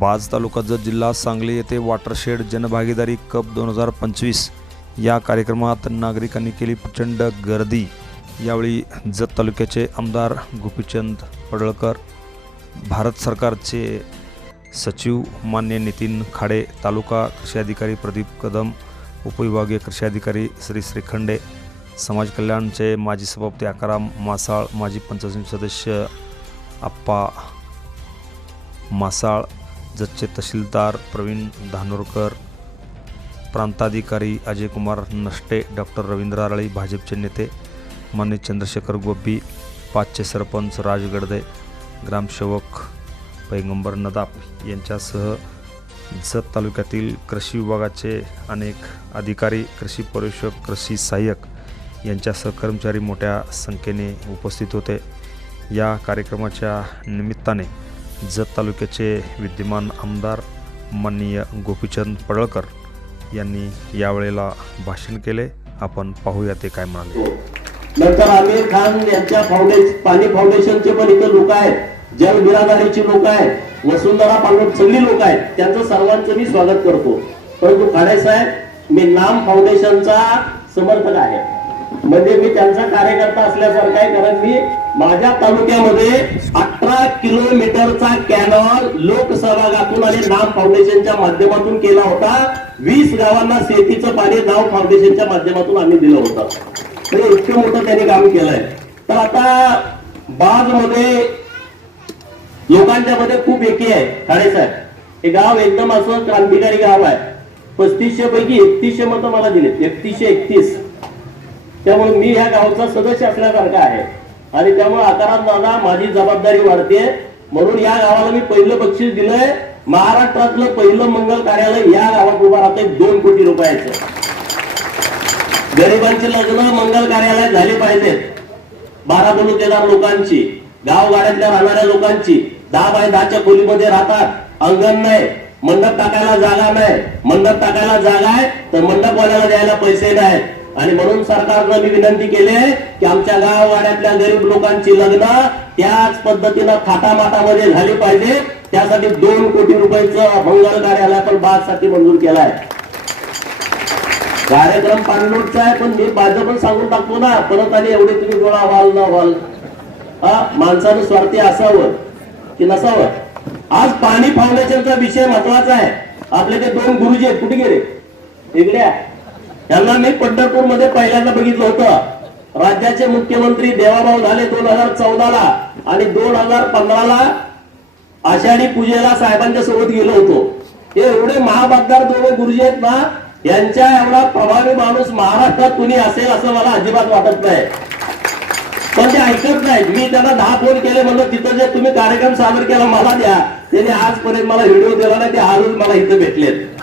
बाज तालुका जत जिल्हा सांगली येथे वॉटरशेड जनभागीदारी कप दोन हजार पंचवीस या कार्यक्रमात नागरिकांनी केली प्रचंड गर्दी. यावेळी जत तालुक्याचे आमदार गोपीचंद पडळकर भारत सरकारचे सचिव मान्य नितीन खाडे तालुका कृषी अधिकारी प्रदीप कदम उपविभागीय कृषी अधिकारी श्री श्रीखंडे समाज कल्याणचे माजी सभापती आकाराम मासाळ माजी पंचायत सदस्य आप्पा मासाळ जतचे तहसीलदार प्रवीण धानोरकर प्रांताधिकारी अजयकुमार नष्टे डॉक्टर रवींद्र आरळी भाजपचे नेते मान्य चंद्रशेखर गोबी पाचचे सरपंच राज गडदे ग्रामसेवक पैगंबर नदाप यांच्यासह जत तालुक्यातील कृषी विभागाचे अनेक अधिकारी कृषी परीक्षक कृषी सहाय्यक यांच्यासह कर्मचारी मोठ्या संख्येने उपस्थित होते. या कार्यक्रमाच्या निमित्ताने जत तालुक्याचे विद्यमान आमदार माननीय गोपीचंद पडळकर यांनी यावेळेला भाषण केले. आपण पाहूया ते काय म्हणाले. नंतर आमिर खान यांच्या फाउंडेशन पाणी फाउंडेशनचे पण इथं लोक आहेत. जल बिरादारीची लोक आहेत. वसुंधरा पालवट सगळी लोक आहेत. त्यांचं सर्वांचं मी स्वागत करतो. परंतु खाडे साहेब मी नाम फाउंडेशनचा समर्थक आहे. म्हणजे मी त्यांचा कार्यकर्ता असल्यासारखा आहे कारण मी माझ्या तालुक्यामध्ये अठरा किलोमीटरचा कॅनॉल लोकसहभागातून आणि नाम फाउंडेशनच्या माध्यमातून केला होता. वीस गावांना शेतीचं पाणी नाव फाउंडेशनच्या माध्यमातून आम्ही दिलं होतं. तर इतकं मोठं त्यांनी काम केलंय. तर आता बाजमध्ये लोकांच्या मध्ये खूप एकी आहे. ठाणे साहेब. हे गाव एकदम असं क्रांतिकारी गाव आहे. पस्तीसशे पैकी एकतीसशे मतं मला दिलेत. एकतीसशे एकतीस. त्यामुळे मी ह्या गावचा सदस्य असल्यासारखा आहे. आणि त्यामुळे आकारात दादा माझी जबाबदारी वाढते. म्हणून या गावाला मी पहिलं बक्षीस दिलंय. महाराष्ट्रातलं पहिलं मंगल कार्यालय या गावात उभं राहतंय दोन कोटी रुपयाचं. गरिबांची लग्न मंगल कार्यालय झाले पाहिजेत. बारा तालुकेदार लोकांची गावगाड्यातल्या राहणाऱ्या लोकांची दहा बाय दहाच्या खोलीमध्ये राहतात. अंगण नाही मंडप टाकायला जागा नाही. मंडप टाकायला जागा आहे तर मंडपवाल्याला द्यायला पैसे नाही आणि म्हणून सरकारनं मी विनंती केली आहे की आमच्या गाववाड्यातल्या गरीब लोकांची लग्न त्याच पद्धतीनं थाटामाटामध्ये झाली पाहिजे. त्यासाठी दोन कोटी रुपयाचं मंगल कार्यालय पण बादसाठी मंजूर केलाय. कार्यक्रम पाणलोटचा आहे पण मी माझं पण सांगून टाकतो ना. परत आणि एवढे तुम्ही गोळा व्हाल ना व्हाल हा माणसानं स्वार्थी असावं की नसावं? आज पाणी फाउंडेशनचा विषय महत्त्वाचा आहे. आपले ते दोन गुरुजी आहेत कुठे गेले? इकडे आहे. यांना मी पंढरपूरमध्ये पहिल्यांदा बघितलं होतं. राज्याचे मुख्यमंत्री देवाभाऊ झाले दोन हजार चौदाला आणि दोन हजार पंधराला आषाढी पूजेला साहेबांच्या सोबत गेलो होतो. हे एवढे महाबागदार दोन गुरुजी आहेत ना यांच्या एवढा प्रभावी माणूस महाराष्ट्रात कुणी असेल असं मला अजिबात वाटत नाही. पण ते ऐकत नाहीत. मी त्यांना दहा फोन केले म्हणलं तिथं जे तुम्ही कार्यक्रम सादर केला मला द्या. त्याने आजपर्यंत मला व्हिडिओ दिला नाही ते आजच मला इथं भेटलेत.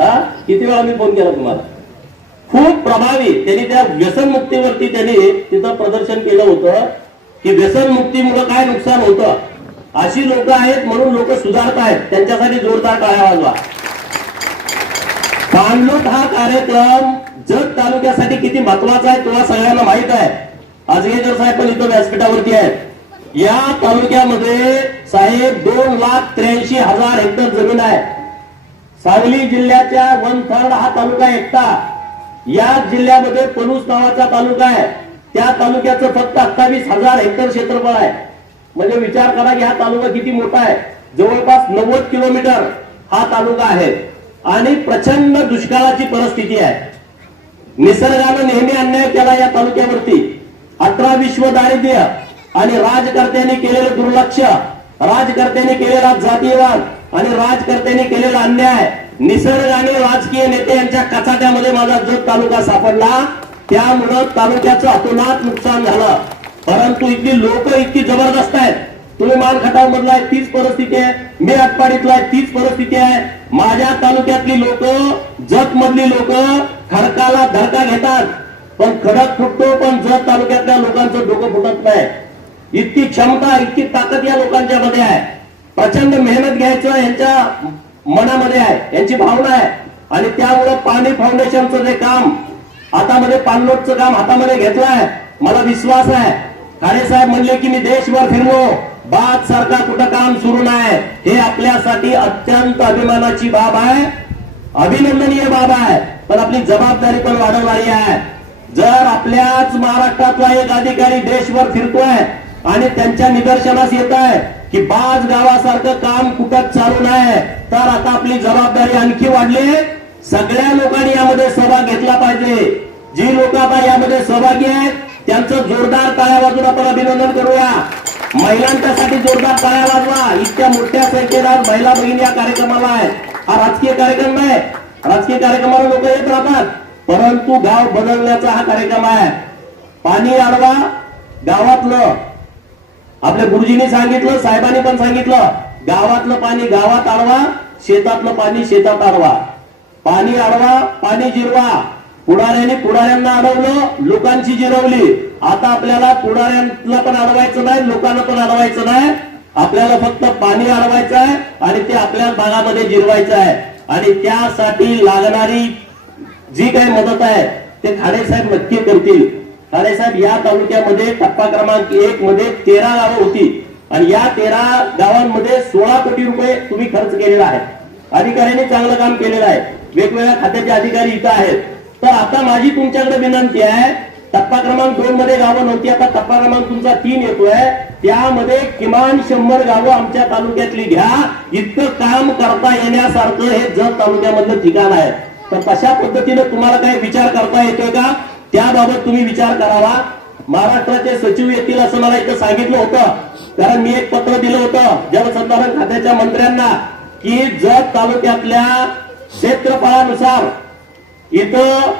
हा? किती वेळा मी फोन केला तुम्हाला? खूप प्रभावी त्यांनी त्या व्यसन मुक्तीवरती त्यांनी तिथं प्रदर्शन केलं होतं. की व्यसन मुक्तीमुळे काय नुकसान होतं? अशी लोक आहेत म्हणून लोक सुधारत आहेत. त्यांच्यासाठी जोरदार टाळ्या वाजवा. पाणलोट हा कार्यक्रम जत तालुक्यासाठी किती महत्त्वाचा आहे तुम्हाला सगळ्यांना माहीत आहे. आजगेकर साहेब पण इथं व्यासपीठावरती आहेत. या तालुक्यामध्ये साहेब दोन लाख त्र्याऐंशी हजार हेक्टर जमीन आहे. सांगली जिल्ह्याच्या वन थर्ड हा तालुका एकटा. या जिल्ह्यामध्ये पलूस नावाचा तालुका आहे. त्या तालुक्याचं फक्त अठ्ठावीस हजार हेक्टर क्षेत्रफळ आहे. म्हणजे विचार करा की हा तालुका किती मोठा आहे. जवळपास नव्वद किलोमीटर हा तालुका आहे. आणि प्रचंड दुष्काळाची परिस्थिती आहे. निसर्गानं नेहमी अन्याय केला या तालुक्यावरती. अठरा विश्व दारिद्र्य आणि राजकर्त्यांनी केलेलं दुर्लक्ष राजकर्त्यांनी केलेला जातीयवाद आणि राजकर्त्यांनी केलेला अन्याय निसर्ग आणि राजकीय नेते यांच्या कचाट्यामध्ये माझा जत तालुका सापडला त्यामुळं तालुक्याचं अतोनात नुकसान झालं. परंतु इथली लोक इतकी जबरदस्त आहेत. तुम्ही मालखटाव मधला आहे तीच परिस्थिती आहे. मी आटपाडीतला आहे तीच परिस्थिती आहे. माझ्या तालुक्यातली लोक जत मधली लोक खडकाला धडका घेतात. पण खडक फुटतो पण जत तालुक्यातल्या लोकांचं डोकं फुटत नाही. इतकी क्षमता इतकी ताकद या लोकांच्या मध्ये आहे. प्रचंड मेहनत घ्यायचं यांच्या मनामध्ये आहे यांची भावना आहे. आणि त्यामुळं पाणी फाउंडेशनचं जे काम हातामध्ये पाणलोटचं काम हातामध्ये घेतलं आहे मला विश्वास आहे. काळे साहेब म्हणले की मी देशभर फिरलो. बाद सारखा कुठं काम सुरू नाही. हे आपल्यासाठी अत्यंत अभिमानाची बाब आहे. अभिनंदनीय बाब आहे. पण आपली जबाबदारी पण वाढवणारी आहे. जर आपल्याच महाराष्ट्रातला एक अधिकारी देशभर फिरतोय आणि त्यांच्या निदर्शनास येत आहे की बाज गावासारखं काम कुठं चालू नाही. तर आता आपली जबाबदारी आणखी वाढली. सगळ्या लोकांनी यामध्ये सहभाग घेतला पाहिजे. जी लोक आता यामध्ये सहभागी आहेत त्यांचं जोरदार काळ्या वाजून आपण अभिनंदन करूया. महिलांच्यासाठी जोरदार काळ्या वाजवा. इतक्या मोठ्या संख्येत आज महिला बहिणी या कार्यक्रमाला आहे हा राजकीय कार्यक्रम नाही. राजकीय कार्यक्रमाला लोक येत राहतात. परंतु गाव बदलण्याचा हा कार्यक्रम आहे. पाणी अडवा गावातलं आपल्या गुरुजींनी सांगितलं साहेबांनी पण सांगितलं गावातलं पाणी गावात आडवा शेतातलं पाणी शेतात आडवा. पाणी आडवा पाणी जिरवा. पुढाऱ्याने पुढाऱ्यांना अडवलं लोकांची जिरवली. आता आपल्याला पुढाऱ्यांना पण अडवायचं नाही लोकांना पण अडवायचं नाही. आपल्याला फक्त पाणी अडवायचं आहे आणि ते आपल्या भागामध्ये जिरवायचं आहे. आणि त्यासाठी लागणारी जी काही मदत आहे ते खाडे साहेब नक्की करतील. अरे साहेब या तालुक्यामध्ये टप्पा क्रमांक एक मध्ये तेरा गावं होती. आणि या तेरा गावांमध्ये सोळा कोटी रुपये तुम्ही खर्च केलेला आहे. अधिकाऱ्यांनी चांगलं काम केलेलं आहे. वेगवेगळ्या खात्याचे अधिकारी इथं आहेत. तर आता माझी तुमच्याकडे विनंती आहे टप्पा क्रमांक दोन मध्ये गावं नव्हती आता टप्पा क्रमांक तुमचा तीन येतोय. त्यामध्ये किमान शंभर गावं आमच्या तालुक्यातली घ्या. इतकं काम करता येण्यासारखं हे जत तालुक्यामधलं ठिकाण आहे. तर तशा पद्धतीनं तुम्हाला काही विचार करता येतोय का? त्याबाबत तुम्ही विचार करावा. महाराष्ट्राचे सचिव येतील असं मला इथं सांगितलं होतं. कारण मी एक पत्र दिलं होतं जलसंधारण खात्याच्या मंत्र्यांना की जत तालुक्यातल्या क्षेत्रफळानुसार इथं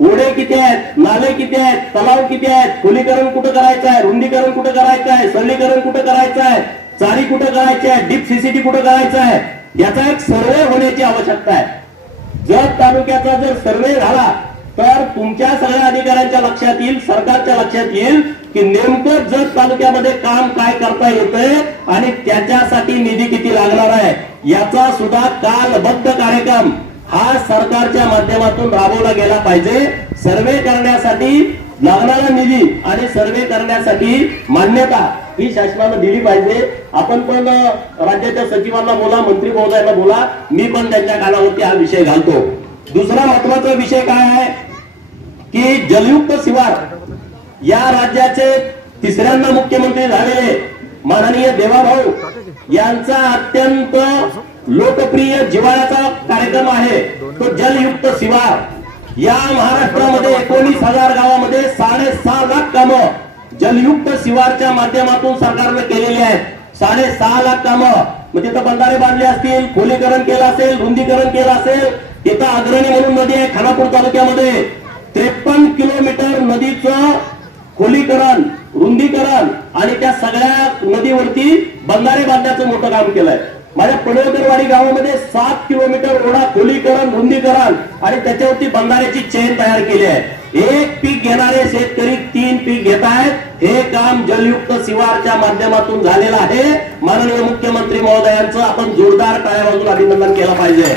ओढे किती आहेत नाले किती आहेत तलाव किती आहेत खोलीकरण कुठं करायचं आहे रुंदीकरण कुठं करायचं आहे सल्लीकरण कुठं करायचं आहे चारी कुठं करायची आहे डीप सीसीटी कुठं करायचं आहे याचा एक सर्वे होण्याची आवश्यकता आहे. जत तालुक्याचा जर सर्वे झाला तर तुमच्या सगळ्या अधिकाऱ्यांच्या लक्षात येईल सरकारच्या लक्षात येईल की नेमकं जत तालुक्यामध्ये काम काय करता येतंय आणि त्याच्यासाठी निधी किती लागणार आहे याचा सुद्धा कालबद्ध कार्यक्रम हा सरकारच्या माध्यमातून राबवला गेला पाहिजे. सर्वे करण्यासाठी लागणारा निधी आणि सर्वे करण्यासाठी मान्यता ही शासनानं दिली पाहिजे. आपण पण राज्याच्या सचिवांना बोला मंत्री महोदयांना बोला. मी पण त्यांच्या कानावरती हा विषय घालतो. दुसरा महत्त्वाचा विषय काय आहे? की जलयुक्त शिवार या राज्याचे तिसऱ्यांदा मुख्यमंत्री झालेले माननीय देवाभाऊ यांचा अत्यंत लोकप्रिय जिवाळ्याचा कार्यक्रम आहे. तो जलयुक्त शिवार. या महाराष्ट्रामध्ये एकोणीस हजार गावामध्ये साडेसहा लाख कामं जलयुक्त शिवारच्या माध्यमातून सरकारने केलेली आहेत. साडेसहा लाख कामं. मग तिथं बंधारे बांधले असतील खोलीकरण केलं असेल रुंदीकरण केलं असेल तिथं अग्रणी म्हणून नदी आहे खानापूर तालुक्यामध्ये. दोन किलोमीटर नदीचं खोलीकरण रुंदीकरण आणि त्या सगळ्या नदीवरती बंधारे बांधण्याचं मोठं काम केलंय. माझ्या पडवकरवाडी गावामध्ये सात किलोमीटर ओढा खोलीकरण रुंदीकरण आणि त्याच्यावरती बंधाऱ्याची चेन तयार केली आहे. एक पीक घेणारे शेतकरी तीन पीक घेत आहेत. हे काम जलयुक्त शिवारच्या माध्यमातून झालेलं आहे. माननीय मुख्यमंत्री महोदयांचं आपण जोरदार टाळ्या वाजून अभिनंदन केलं पाहिजे.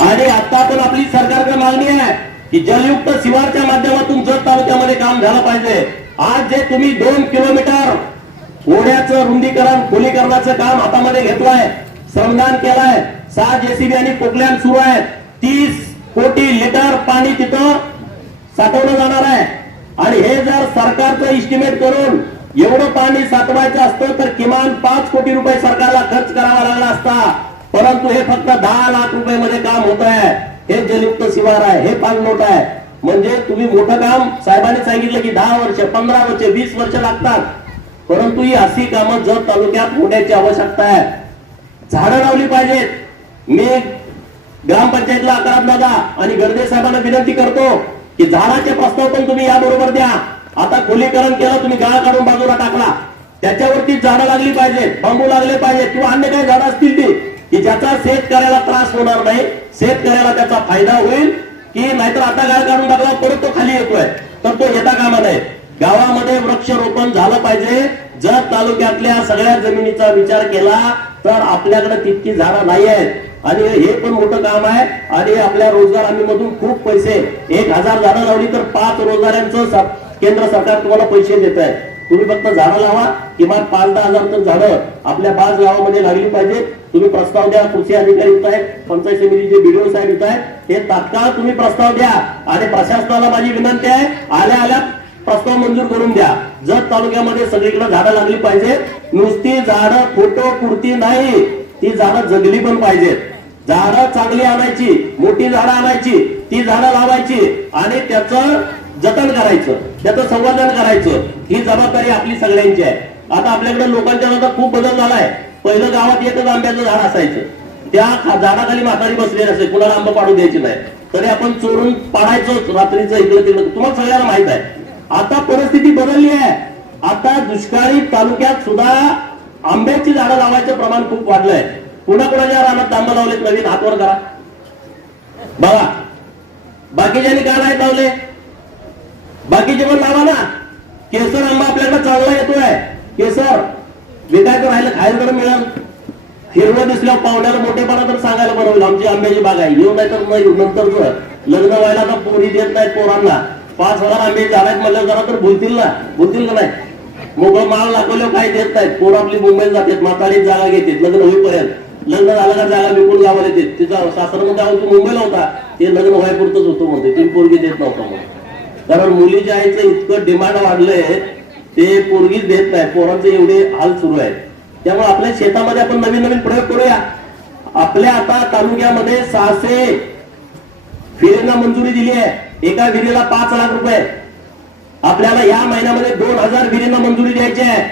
आणि आता पण आपली सरकारकडे मागणी आहे. की जलयुक्त शिवारच्या माध्यमातून जत तालुक्यामध्ये काम झालं पाहिजे. आज जे तुम्ही दोन किलोमीटर ओढ्याचं रुंदीकरण खोलीकरणाचं काम हातामध्ये घेतलंय श्रमदान केलंय सहा जेसीबी आणि पोकल्यान सुरू आहेत. तीस कोटी लिटर पाणी तिथं साठवलं जाणार आहे. आणि हे जर सरकारचं इस्टिमेट करून एवढं पाणी साठवायचं असतं तर किमान पाच कोटी रुपये सरकारला खर्च करावा लागला असता. परंतु हे फक्त दहा लाख रुपये मध्ये काम होत आहे हे जलयुक्त शिवार आहे हे पाच आहे. म्हणजे तुम्ही मोठं काम साहेबांनी सांगितलं की दहा वर्ष पंधरा वर्ष वीस वर्ष लागतात. परंतु ही अशी कामं जत तालुक्यात होण्याची आवश्यकता आहे. झाडं लावली पाहिजेत. मी ग्रामपंचायतला अकरात दादा आणि गर्दे साहेबांना विनंती करतो की झाडाचे प्रस्ताव पण तुम्ही याबरोबर द्या. आता खोलीकरण केलं तुम्ही गाळ काढून बाजूला टाकला. त्याच्यावरती झाडं लागली पाहिजेत बांबू लागले पाहिजेत किंवा अन्य काही झाडं असतील ती. की ज्याचा शेतकऱ्याला त्रास होणार नाही शेतकऱ्याला त्याचा फायदा होईल की नाहीतर आता गाळ काढून टाकला परत तो खाली येतोय. तर तो येता कामा नाही गावामध्ये वृक्षरोपण झालं पाहिजे. जर तालुक्यातल्या सगळ्या जमिनीचा विचार केला तर आपल्याकडे तितकी झाडं नाही आहेत. आणि हे पण मोठं काम आहे. आणि आपल्या रोजगार हमी मधून खूप पैसे. एक हजार झाडं लावली तर पाच रोजगारांचं केंद्र सरकार तुम्हाला पैसे देत आहे तुम्ही फक्त झाडं लावा किमान पाच दहा हजार तर झाडं आपल्या पाच गावामध्ये लागली पाहिजे. तुम्ही प्रस्ताव द्या कृषी अधिकारी येत आहेत पंचायत समितीचे बीडीओ साहेब येत आहेत. हे तात्काळ तुम्ही प्रस्ताव द्या. आणि प्रशासनाला माझी विनंती आहे आल्या आल्या प्रस्ताव मंजूर करून द्या. जत तालुक्यामध्ये सगळीकडे झाडं लागली पाहिजे नुसती झाडं फोटो पुरती नाही. ती झाडं जगली पण पाहिजेत. झाडं चांगली आणायची मोठी झाडं आणायची ती झाडं लावायची. आणि त्याचं जतन करायचं त्याचं संवर्धन करायचं ही जबाबदारी आपली सगळ्यांची आहे. आता आपल्याकडे लोकांच्या आता खूप बदल झालाय. पहिलं गावात एकच आंब्याचं झाड असायचं. त्या झाडाखाली म्हातारी बसलेली असेल कुणाला आंबा पाडू द्यायची नाही. तरी आपण चोरून पाडायचोच रात्रीचं इकडे तिकडे. तुम्हाला सगळ्यांना माहीत आहे. आता परिस्थिती बदलली आहे. आता दुष्काळी तालुक्यात सुद्धा आंब्याची झाडं लावायचं प्रमाण खूप वाढलंय पुन्हा कुणाच्या रानात आंबा लावलेत नवीन? हातवर करा बघा. बाकीच्यांनी का नाही लावले? बाकीचे पण लावा ना. केसर आंबा आपल्याकडे चांगला येतोय. केसर. विकायचं राहिलं खायला तर मिळेल. हिरवं दिसल्यावर पाहुण्याला मोठेपणा तर सांगायला बरं आमची आंब्याची बाग आहे. येऊ नाही तर नाही नंतर लग्न व्हायला तर पोरी देत नाहीत पोरांना. पाच हजार आंबे झाला म्हणलं जरा तर बोलतील ना. बोलतील का नाही? मोकळ माल दाखवल्यावर काही देत नाहीत. पोर आपली मुंबईत जातात. म्हातारी जागा घेतात. लग्न होईपर्यंत. लग्न झालं का जागा विकून लावायला येते तिचा सासरमध्ये तू मुंबईला होता. ते लग्न व्हायपुरतच होतो म्हणते. ती पोरगी देत नव्हता म्हणून. कारण मुलीच्या आईचं इतकं डिमांड वाढलंय ते पोरगीच देत नाही. पोरांचे एवढे हाल सुरू आहेत. त्यामुळे आपल्या शेतामध्ये आपण नवीन नवीन प्रयोग करूया. आपल्या आता तालुक्यामध्ये सहाशे विहिरींना मंजुरी दिली आहे. एका विहिरीला पाच लाख रुपये. आपल्याला या महिन्यामध्ये दोन हजार विहिरींना मंजुरी द्यायची आहे.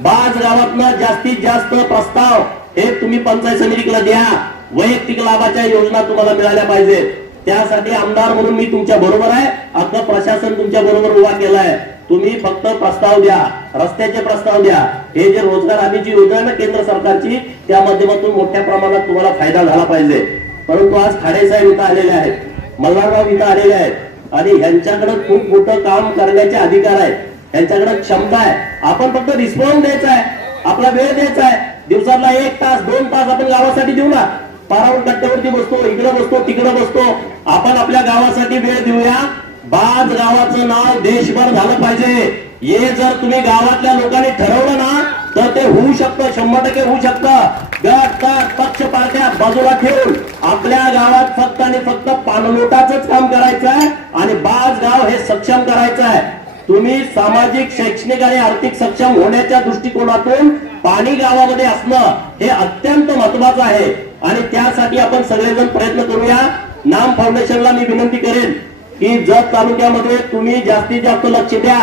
बाज गावातनं जास्तीत जास्त प्रस्ताव हे तुम्ही पंचायत समितीला द्या. वैयक्तिक लाभाच्या योजना तुम्हाला मिळाल्या पाहिजेत. त्यासाठी आमदार म्हणून मी तुमच्या बरोबर आहे. अख्खं प्रशासन तुमच्या बरोबर उभा केलाय. तुम्ही फक्त प्रस्ताव द्या. रस्त्याचे प्रस्ताव द्या. हे जे रोजगार हमीची योजना आहे ना केंद्र सरकारची त्या माध्यमातून मोठ्या प्रमाणात तुम्हाला फायदा झाला पाहिजे. परंतु आज खाडे साहेब इथं आलेले आहेत. मल्हारराव इथं आलेले आहेत. आणि यांच्याकडे खूप मोठं काम करण्याचे अधिकार आहेत. यांच्याकडे क्षमता आहे. आपण फक्त रिस्पॉन्स द्यायचा आहे. आपला वेळ द्यायचा आहे. दिवसातला एक तास दोन तास आपण गावासाठी देऊ ना. पारावर कट्ट्यावरती बसतो इकडे बसतो तिकडे बसतो. आपण आपल्या गावासाठी वेळ देऊया. बाज गावाचं नाव देशभर झालं पाहिजे. हे जर तुम्ही गावातल्या लोकांनी ठरवलं ना तर ते होऊ शकतं शंभर टक्के होऊ शकतं. गट पक्ष पार्ट्या बाजूला ठेवून आपल्या गावात फक्त आणि फक्त पाणलोटाच काम करायचं आहे आणि बाज गाव हे सक्षम करायचं आहे तुम्ही सामाजिक शैक्षणिक आणि आर्थिक सक्षम होण्याच्या दृष्टिकोनातून पाणी गावामध्ये असणं हे अत्यंत महत्वाचं आहे. आणि त्यासाठी आपण सगळेजण प्रयत्न करूया. नाम फाउंडेशनला मी विनंती करेन की जत तालुक्यामध्ये तुम्ही जास्तीत जास्त लक्ष द्या.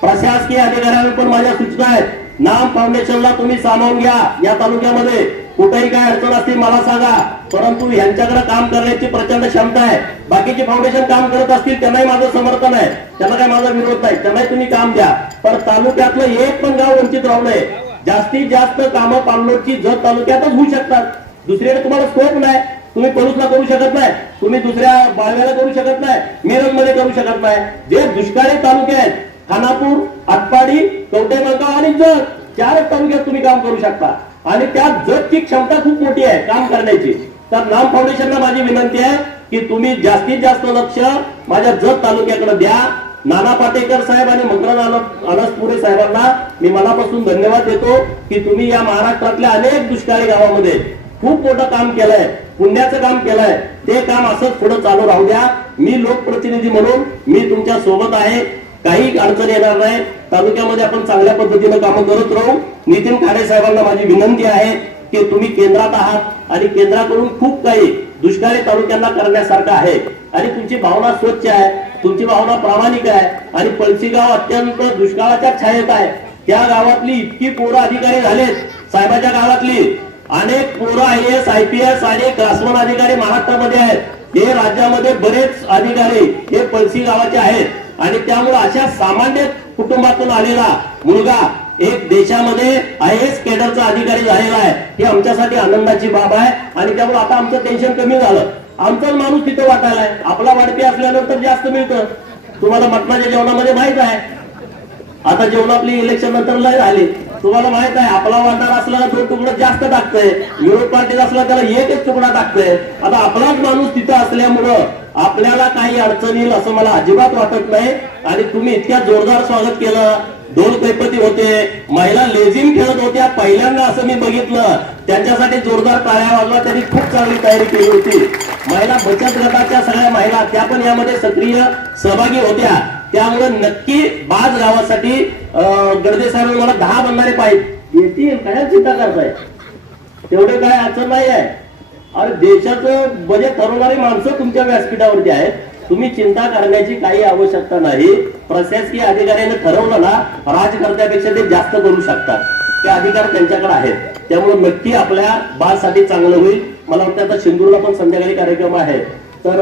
प्रशासकीय अधिकाऱ्यांना पण माझ्या सूचना आहेत. नाम फाउंडेशनला तुम्ही सामावून घ्या. या तालुक्यामध्ये कुठेही काय अडचण असतील मला सांगा. परंतु यांच्याकडे काम करण्याची प्रचंड क्षमता आहे. बाकीचे फाउंडेशन काम करत असतील त्यांनाही माझं समर्थन आहे. त्यांना काही माझा विरोध नाही. त्यांनाही तुम्ही काम द्या. पण तालुक्यातलं एक पण गाव वंचित राहू नये. जास्तीत जास्त कामं पालनोरची जत तालुक्यातच होऊ शकतात. दुसरीकडे तुम्हाला स्कोप नाही. तुम्ही परुसला करू शकत नाही. तुम्ही दुसऱ्या बाळव्याला करू शकत नाही. मिरजमध्ये करू शकत नाही. जे दुष्काळी तालुके आहेत खानापूर आटपाडी कवटेमलगाव आणि जत चार तालुक्यात तुम्ही काम करू शकता. आणि त्या जतची क्षमता खूप मोठी आहे काम करण्याची. तर नाम फाउंडेशनला माझी विनंती आहे की तुम्ही जास्तीत जास्त लक्ष माझ्या जत तालुक्याकडे द्या. नाना पाटेकर साहेब आणि मंगल अनसपुरे साहेबांना मी मनापासून धन्यवाद देतो की तुम्ही या महाराष्ट्रातल्या अनेक दुष्काळी गावामध्ये खूप मोठं काम केलंय. पुण्याचं काम केलंय. ते काम असंच पुढे चालू राहू द्या. मी लोकप्रतिनिधी म्हणून मी तुमच्यासोबत आहे. काही अडचण येणार नाही. तालुक्यामध्ये आपण चांगल्या पद्धतीनं कामं करत राहू. नितीन खाडे साहेबांना माझी विनंती आहे की तुम्ही केंद्रात आहात आणि केंद्राकडून खूप काही दुष्काळी तालुक्यांना करण्यासारखं आहे. आणि तुमची भावना स्वच्छ आहे. तुमची भावना प्रामाणिक आहे. आणि पळसीगाव अत्यंत दुष्काळाच्या छायेत आहे. त्या गावातली इतकी पोरं अधिकारी झालेत. साहेबाच्या गावातली अनेक पूर्ण I S I P S आणि क्लासवन अधिकारी महाराष्ट्रामध्ये आहेत. हे राज्यामध्ये बरेच अधिकारी हे पळसी गावाचे आहेत. आणि त्यामुळे अशा सामान्य कुटुंबातून आलेला मुलगा एक देशामध्ये आय एस केडरचा अधिकारी झालेला आहे. ही आमच्यासाठी आनंदाची बाब आहे. आणि त्यामुळे आता आमचं टेन्शन कमी झालं. आमचाच माणूस तिथं वाटायलाय आपला वाढपी असल्यानंतर जास्त मिळतं. तुम्हाला मटणाच्या जेवणामध्ये माहीत आहे. आता जेवण आपली इलेक्शन नंतर लय झाली. तुम्हाला माहीत आहे आपला वाटणार असला का दोन तुकडा जास्त टाकतंय. विरोध पार्टीत असला त्याला एकच तुकडा टाकतंय. आता आपलाच माणूस तिथं असल्यामुळं आपल्याला काही अडचण येईल असं मला अजिबात वाटत नाही. आणि तुम्ही इतक्या जोरदार स्वागत केलं. दोन कैपती होते. महिला लेझिम खेळत होत्या. पहिल्यांदा असं मी बघितलं. त्यांच्यासाठी जोरदार टाळ्या वाजवा. त्यांनी खूप चांगली तयारी केली होती. महिला बचत गटाच्या सगळ्या महिला त्या पण यामध्ये सक्रिय सहभागी होत्या. त्यामुळे नक्की बाज गावासाठी गर्दे साहेब मला दहा बनणारे पाहिजे. येतील काय चिंता करताय. तेवढे काय अडचण नाही आहे. अरे देशाचं म्हणजे बजेट ठरवणारी माणसं तुमच्या व्यासपीठावरती आहेत. तुम्ही चिंता करण्याची काही आवश्यकता नाही. प्रशासकीय अधिकाऱ्याने ठरवलं ना राजकर्त्यापेक्षा ते जास्त करू शकतात. ते अधिकार त्यांच्याकडे आहेत. त्यामुळे नक्की आपल्या बाळसाठी चांगलं होईल. मला वाटतं आता सिंधूरला पण संध्याकाळी कार्यक्रम आहे. तर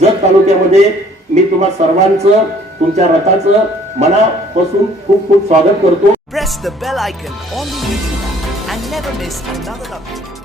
जत तालुक्यामध्ये मी तुम्हाला सर्वांचं तुमच्या रथाचं मनापासून खूप खूप स्वागत करतो. Press the bell icon the YouTube and